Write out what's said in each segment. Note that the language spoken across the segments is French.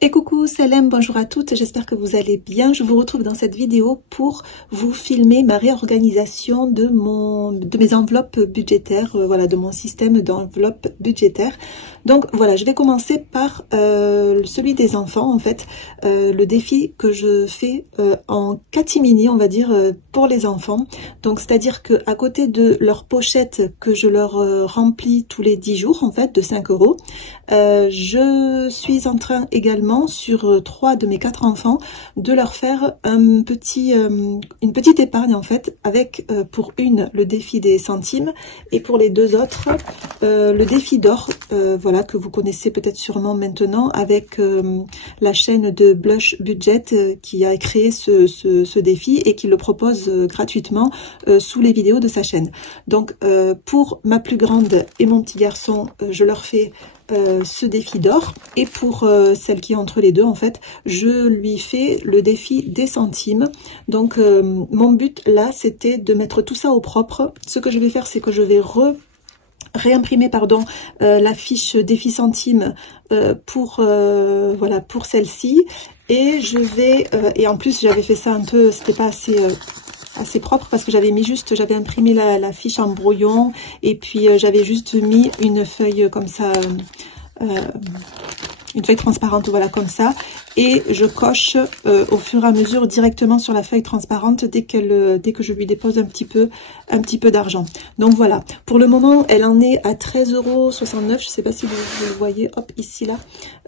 Et coucou, Salem, bonjour à toutes, j'espère que vous allez bien. Je vous retrouve dans cette vidéo pour vous filmer ma réorganisation de mes enveloppes budgétaires, voilà, de mon système d'enveloppes budgétaires. Donc voilà, je vais commencer par celui des enfants, en fait, le défi que je fais en catimini, on va dire, pour les enfants. Donc c'est-à-dire que à côté de leur pochette que je leur remplis tous les 10 jours, en fait, de 5 €, je suis en train également sur 3 de mes 4 enfants de leur faire une petite épargne, en fait, avec pour une le défi des centimes et pour les deux autres le défi d'or, voilà, que vous connaissez peut-être sûrement maintenant avec la chaîne de Blush Budget qui a créé ce défi et qui le propose gratuitement sous les vidéos de sa chaîne. Donc pour ma plus grande et mon petit garçon, je leur fais ce défi d'or, et pour celle qui est entre les deux, en fait, je lui fais le défi des centimes. Donc mon but là, c'était de mettre tout ça au propre. Ce que je vais faire, c'est que je vais réimprimer, pardon, la fiche défi centimes pour voilà, pour celle-ci, et je vais et en plus j'avais fait ça un peu, c'était pas assez propre parce que j'avais imprimé la fiche en brouillon, et puis j'avais juste mis une feuille comme ça, une feuille transparente, voilà, comme ça, et je coche au fur et à mesure directement sur la feuille transparente dès que je lui dépose un petit peu d'argent. Donc voilà, pour le moment elle en est à 13,69 €, je sais pas si vous le voyez, hop, ici là,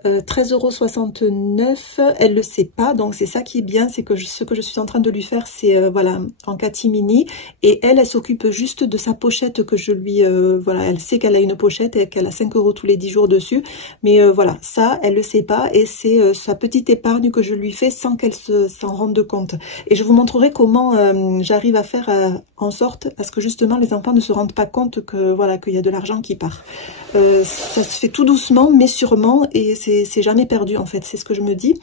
13,69 €. Elle le sait pas, donc c'est ça qui est bien, c'est que ce que je suis en train de lui faire, c'est voilà, en catimini, et elle s'occupe juste de sa pochette que je lui voilà, elle sait qu'elle a une pochette et qu'elle a 5 € tous les 10 jours dessus, mais voilà, ça elle le sait pas, et c'est sa petite épargne que je lui fais sans qu'elle s'en rende compte. Et je vous montrerai comment j'arrive à faire en sorte parce que justement les enfants ne se rendent pas compte que voilà, qu'il y a de l'argent qui part. Ça se fait tout doucement mais sûrement, et c'est jamais perdu, en fait, c'est ce que je me dis.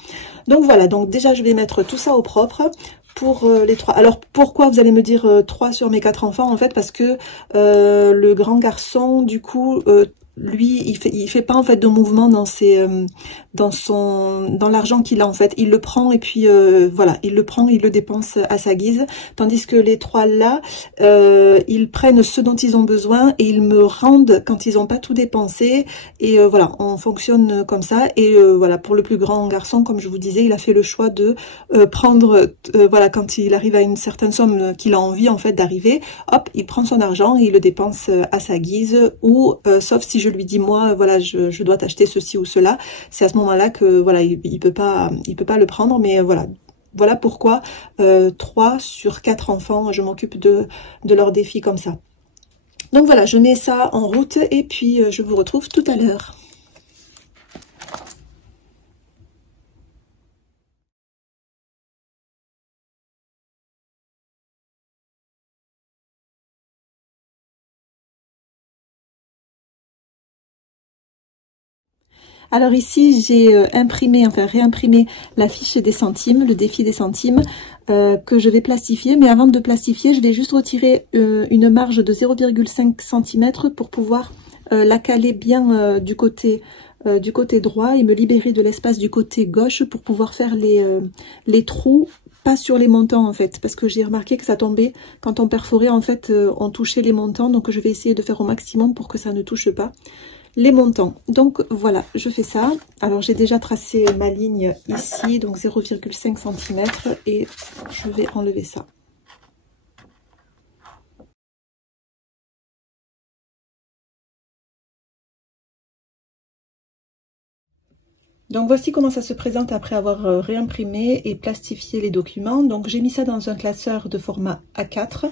Donc voilà, donc déjà je vais mettre tout ça au propre pour les 3. Alors pourquoi, vous allez me dire 3 sur mes 4 enfants, en fait, parce que le grand garçon, du coup, lui, il fait pas, en fait, de mouvement dans dans l'argent qu'il a, en fait. Il le prend et puis voilà, il le prend, il le dépense à sa guise. Tandis que les 3 là, ils prennent ce dont ils ont besoin et ils me rendent quand ils n'ont pas tout dépensé. Et voilà, on fonctionne comme ça. Et voilà, pour le plus grand garçon, comme je vous disais, il a fait le choix de prendre, voilà, quand il arrive à une certaine somme qu'il a envie, en fait, d'arriver, hop, il prend son argent et il le dépense à sa guise, ou sauf si je lui dis, moi, voilà, je dois t'acheter ceci ou cela, c'est à ce moment-là que voilà, il peut pas le prendre. Mais voilà pourquoi 3 sur 4 enfants, je m'occupe de leurs défis comme ça. Donc voilà, je mets ça en route et puis je vous retrouve tout à l'heure. Alors ici, j'ai réimprimé la fiche des centimes, le défi des centimes, que je vais plastifier. Mais avant de plastifier, je vais juste retirer une marge de 0,5 cm pour pouvoir la caler bien du côté droit et me libérer de l'espace du côté gauche pour pouvoir faire les trous, pas sur les montants, en fait, parce que j'ai remarqué que ça tombait quand on perforait, en fait, on touchait les montants. Donc je vais essayer de faire au maximum pour que ça ne touche pas les montants. Donc voilà, je fais ça. Alors j'ai déjà tracé ma ligne ici, donc 0,5 cm, et je vais enlever ça. Donc voici comment ça se présente après avoir réimprimé et plastifié les documents. Donc j'ai mis ça dans un classeur de format A4.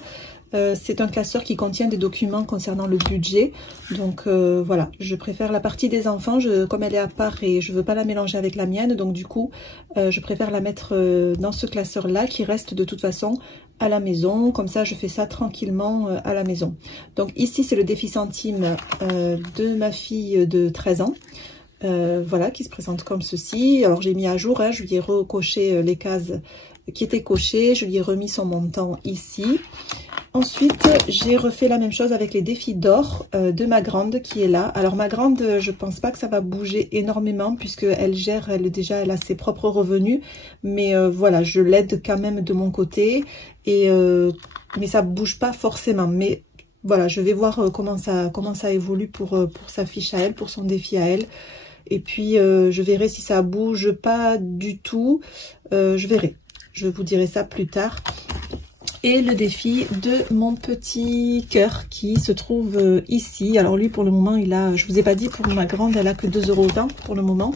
C'est un classeur qui contient des documents concernant le budget. Donc voilà, je préfère la partie des enfants, comme elle est à part et je veux pas la mélanger avec la mienne. Donc du coup, je préfère la mettre dans ce classeur-là qui reste de toute façon à la maison. Comme ça, je fais ça tranquillement à la maison. Donc ici, c'est le défi centime de ma fille de 13 ans. voilà, qui se présente comme ceci. Alors j'ai mis à jour, hein, je lui ai recoché les cases qui étaient cochées, je lui ai remis son montant ici. Ensuite, j'ai refait la même chose avec les défis d'or de ma grande qui est là. Alors ma grande, je pense pas que ça va bouger énormément puisque elle gère, elle a ses propres revenus. Mais voilà, je l'aide quand même de mon côté. Et mais ça bouge pas forcément. Mais voilà, je vais voir comment ça évolue pour sa fiche à elle, pour son défi à elle. Et puis je verrai si ça bouge pas du tout. Je verrai. Je vous dirai ça plus tard. Et le défi de mon petit cœur qui se trouve ici. Alors lui pour le moment il a, je vous ai pas dit, pour ma grande elle a que 2,20 € pour le moment.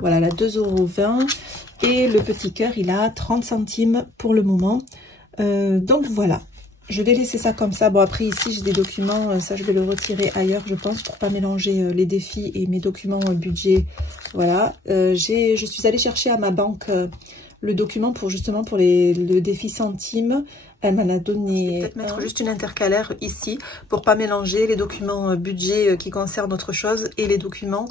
Voilà, elle a 2,20 € et le petit cœur il a 30 centimes pour le moment. Donc voilà, je vais laisser ça comme ça. Bon après ici j'ai des documents, ça je vais le retirer ailleurs je pense pour pas mélanger les défis et mes documents budget. Voilà, je suis allée chercher à ma banque le document pour justement pour le défi centimes. Elle m'en a donné. Je vais peut-être mettre juste une intercalaire ici pour pas mélanger les documents budget qui concernent autre chose et les documents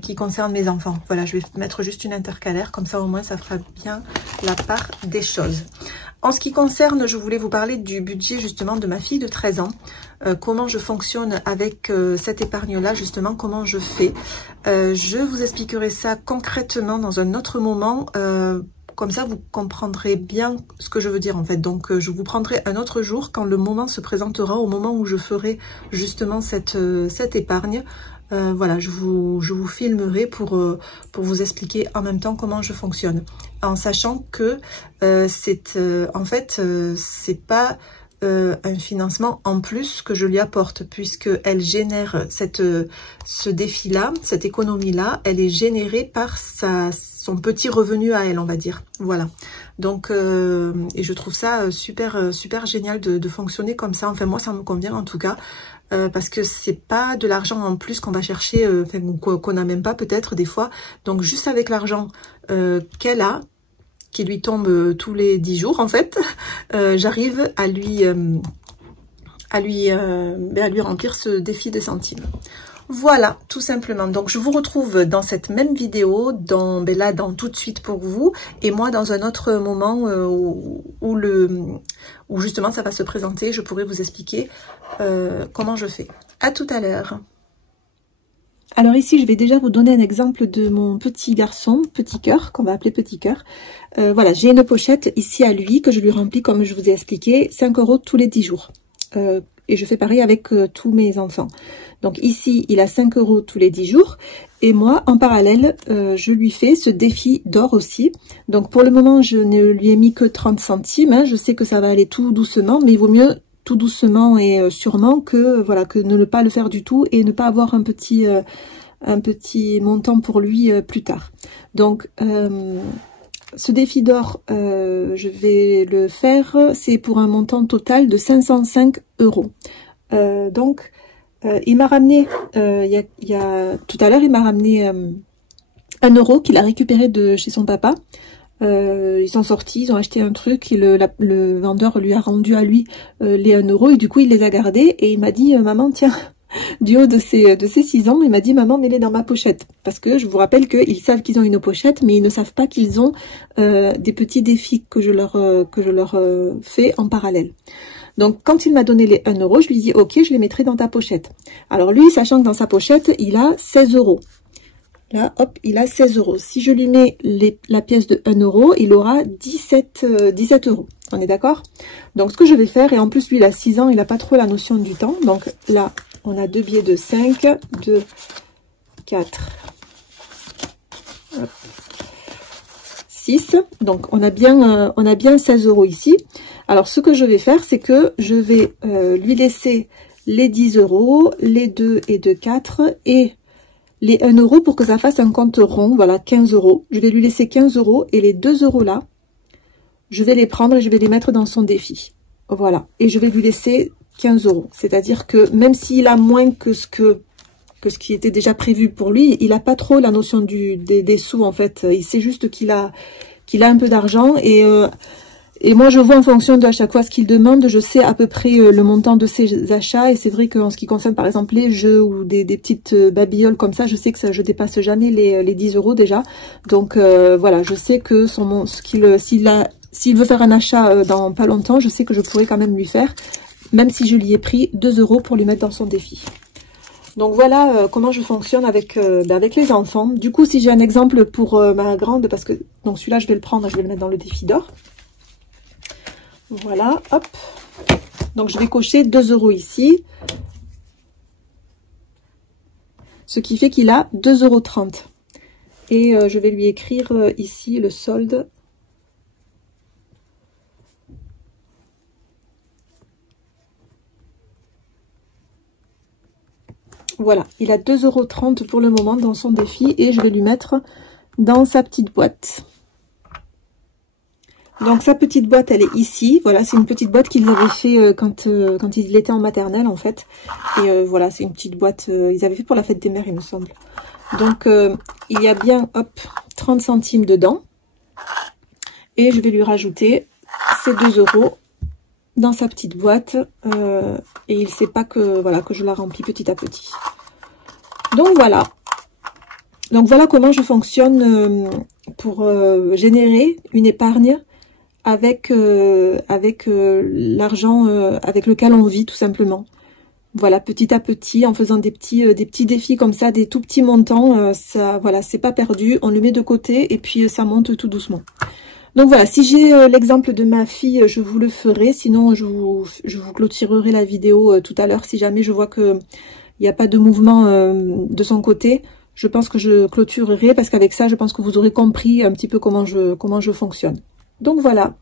qui concernent mes enfants. Voilà, je vais mettre juste une intercalaire, comme ça au moins ça fera bien la part des choses. En ce qui concerne, je voulais vous parler du budget justement de ma fille de 13 ans. Comment je fonctionne avec cette épargne-là, justement, comment je fais. Je vous expliquerai ça concrètement dans un autre moment. Comme ça, vous comprendrez bien ce que je veux dire en fait. Donc, je vous prendrai un autre jour quand le moment se présentera, au moment où je ferai justement cette épargne. Voilà, je vous filmerai pour vous expliquer en même temps comment je fonctionne. En sachant que en fait, c'est pas un financement en plus que je lui apporte, puisque elle génère ce défi-là, cette économie-là, elle est générée par son petit revenu à elle, on va dire. Voilà. Donc, et je trouve ça super génial de fonctionner comme ça. Enfin, moi, ça me convient en tout cas. Parce que c'est pas de l'argent en plus qu'on va chercher, qu'on n'a même pas peut-être des fois. Donc, juste avec l'argent qu'elle a, qui lui tombe tous les 10 jours en fait, j'arrive à lui remplir ce défi de centimes. Voilà, tout simplement. Donc, je vous retrouve dans cette même vidéo, dans tout de suite pour vous, et moi dans un autre moment où justement ça va se présenter, je pourrai vous expliquer comment je fais. À tout à l'heure. Alors ici, je vais déjà vous donner un exemple de mon petit garçon, petit cœur, qu'on va appeler petit cœur. Voilà, j'ai une pochette ici à lui que je lui remplis, comme je vous ai expliqué, 5 € tous les 10 jours. Et je fais pareil avec tous mes enfants. Donc ici, il a 5 € tous les 10 jours. Et moi, en parallèle, je lui fais ce défi d'or aussi. Donc pour le moment, je ne lui ai mis que 30 centimes. Hein. Je sais que ça va aller tout doucement, mais il vaut mieux tout doucement et sûrement que voilà, que ne pas le faire du tout et ne pas avoir un petit montant pour lui plus tard. Donc ce défi d'or, je vais le faire, c'est pour un montant total de 505 €. Donc il m'a ramené tout à l'heure, il m'a ramené 1 € qu'il a récupéré de chez son papa. Ils sont sortis, ils ont acheté un truc, et le vendeur lui a rendu à lui les 1 € et du coup il les a gardés et il m'a dit maman tiens, du haut de ses 6 ans, il m'a dit maman mets-les dans ma pochette, parce que je vous rappelle qu'ils savent qu'ils ont une pochette mais ils ne savent pas qu'ils ont des petits défis que je leur fais en parallèle. Donc quand il m'a donné les 1 €, je lui dis ok, je les mettrai dans ta pochette. Alors lui, sachant que dans sa pochette il a 16 €. Là, hop, il a 16 €. Si je lui mets la pièce de 1 €, il aura 17 €. On est d'accord? Donc, ce que je vais faire, et en plus, lui, il a 6 ans, il n'a pas trop la notion du temps. Donc, là, on a 2 billets de 5, 2, 4, hop, 6. Donc, on a bien 16 € ici. Alors, ce que je vais faire, c'est que je vais lui laisser les 10 €, les 2 et 2, 4 et les 1 € pour que ça fasse un compte rond, voilà, 15 €. Je vais lui laisser 15 € et les 2 € là, je vais les prendre et je vais les mettre dans son défi. Voilà, et je vais lui laisser 15 €. C'est-à-dire que même s'il a moins que ce qui était déjà prévu pour lui, il n'a pas trop la notion des sous en fait. Il sait juste qu'il a un peu d'argent et Et moi, je vois en fonction de à chaque fois ce qu'il demande, je sais à peu près le montant de ses achats. Et c'est vrai qu'en ce qui concerne par exemple les jeux ou des petites babioles comme ça, je sais que ça, je dépasse jamais les 10 € déjà. Donc voilà, je sais que s'il veut faire un achat dans pas longtemps, je sais que je pourrais quand même lui faire, même si je lui ai pris 2 € pour lui mettre dans son défi. Donc voilà comment je fonctionne avec les enfants. Du coup, si j'ai un exemple pour ma grande, parce que donc celui-là, je vais le prendre, je vais le mettre dans le défi d'or. Voilà, hop. Donc, je vais cocher 2 € ici. Ce qui fait qu'il a 2,30 €. Et je vais lui écrire ici le solde. Voilà, il a 2,30 € pour le moment dans son défi. Et je vais lui mettre dans sa petite boîte. Donc sa petite boîte, elle est ici. Voilà, c'est une petite boîte qu'ils avaient fait quand il était en maternelle en fait. Et voilà, c'est une petite boîte, ils avaient fait pour la fête des mères, il me semble. Donc il y a bien, hop, 30 centimes dedans. Et je vais lui rajouter ces 2 € dans sa petite boîte. Et il ne sait pas que, voilà, que je la remplis petit à petit. Donc voilà. Donc voilà comment je fonctionne pour générer une épargne avec l'argent avec lequel on vit tout simplement. Voilà, petit à petit, en faisant des petits défis comme ça, des tout petits montants, ça, voilà, c'est pas perdu, on le met de côté et puis ça monte tout doucement. Donc voilà, si j'ai l'exemple de ma fille, je vous le ferai, sinon je vous clôturerai la vidéo tout à l'heure si jamais je vois que il n'y a pas de mouvement de son côté. Je pense que je clôturerai parce qu'avec ça, je pense que vous aurez compris un petit peu comment je fonctionne. Donc voilà.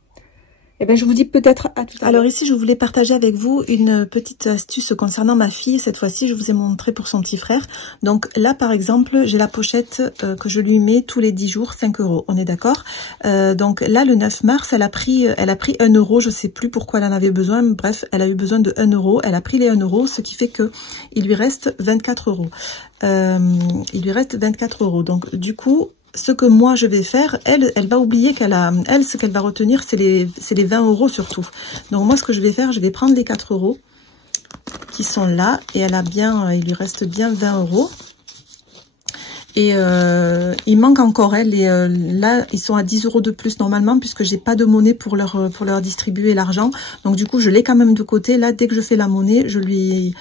Eh bien, je vous dis peut-être à tout à l'heure. Alors ici, je voulais partager avec vous une petite astuce concernant ma fille. Cette fois-ci, je vous ai montré pour son petit frère. Donc là, par exemple, j'ai la pochette que je lui mets tous les 10 jours, 5 €. On est d'accord? Donc là, le 9 mars, elle a pris 1 €. Je sais plus pourquoi elle en avait besoin. Bref, elle a eu besoin de 1 €. Elle a pris les 1 €, ce qui fait que il lui reste 24 €. Il lui reste 24 €. Donc du coup, ce que moi je vais faire, elle va oublier ce qu'elle va retenir, c'est les 20 € surtout. Donc moi ce que je vais faire, je vais prendre les 4 € qui sont là et il lui reste bien 20 €. Et il manque encore, là ils sont à 10 € de plus normalement puisque j'ai pas de monnaie pour leur distribuer l'argent. Donc du coup je l'ai quand même de côté. Là dès que je fais la monnaie, je lui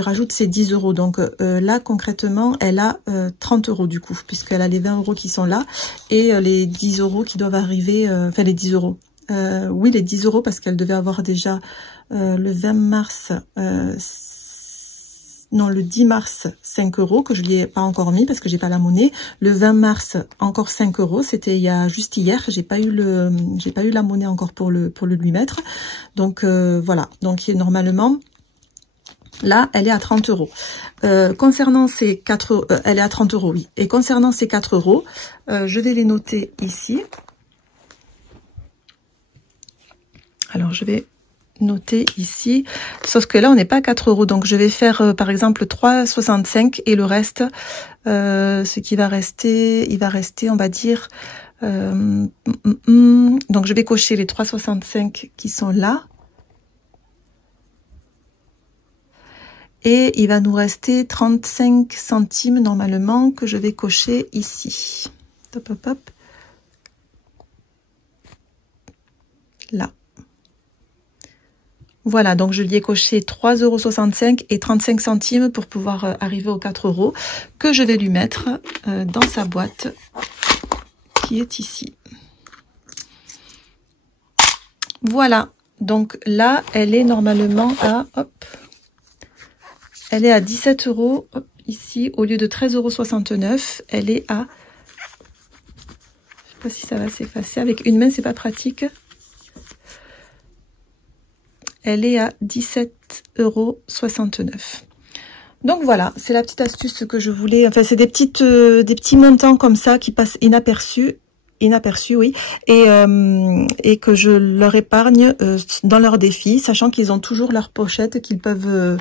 rajoute ces 10 €. Donc là concrètement elle a 30 € du coup puisqu'elle a les 20 € qui sont là et les 10 € qui doivent arriver, enfin les 10 €. Oui les 10 € parce qu'elle devait avoir déjà le 20 mars non, le 10 mars, 5 € que je lui ai pas encore mis parce que j'ai pas la monnaie. Le 20 mars, encore 5 €. C'était juste hier. J'ai pas eu la monnaie encore pour le lui mettre. Donc voilà. Donc normalement, là, elle est à 30 €. Concernant ces 4 €, elle est à 30 €, oui. Et concernant ces 4 €, je vais les noter ici. Alors je vais noter ici, sauf que là on n'est pas à 4 €, donc je vais faire par exemple 3,65 et le reste, ce qui va rester, il va rester on va dire, donc je vais cocher les 3,65 qui sont là, et il va nous rester 35 centimes normalement que je vais cocher ici, hop hop hop, là. Voilà, donc je lui ai coché 3,65 € et 35 centimes pour pouvoir arriver aux 4 € que je vais lui mettre dans sa boîte qui est ici. Voilà, donc là, elle est normalement à, hop, elle est à 17 €, hop, ici, au lieu de 13,69 €, elle est à, je sais pas si ça va s'effacer, avec une main c'est pas pratique. Elle est à 17,69 €. Donc voilà, c'est la petite astuce que je voulais. Enfin, c'est des petits montants comme ça qui passent inaperçus. inaperçu, oui, et que je leur épargne dans leurs défis, sachant qu'ils ont toujours leur pochette qu'ils peuvent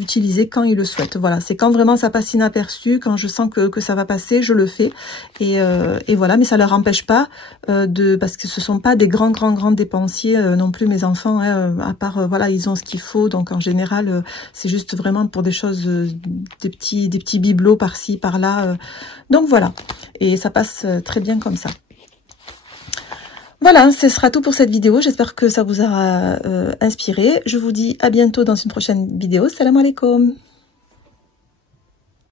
utiliser quand ils le souhaitent. Voilà, c'est quand vraiment ça passe inaperçu, quand je sens que ça va passer, je le fais, et voilà, mais ça leur empêche pas parce que ce sont pas des grands dépensiers non plus, mes enfants, hein, à part voilà, ils ont ce qu'il faut, donc en général c'est juste vraiment pour des choses, des petits bibelots par-ci par-là, donc voilà, et ça passe très bien comme ça. Voilà, ce sera tout pour cette vidéo, j'espère que ça vous aura inspiré. Je vous dis à bientôt dans une prochaine vidéo. Salam alaikum.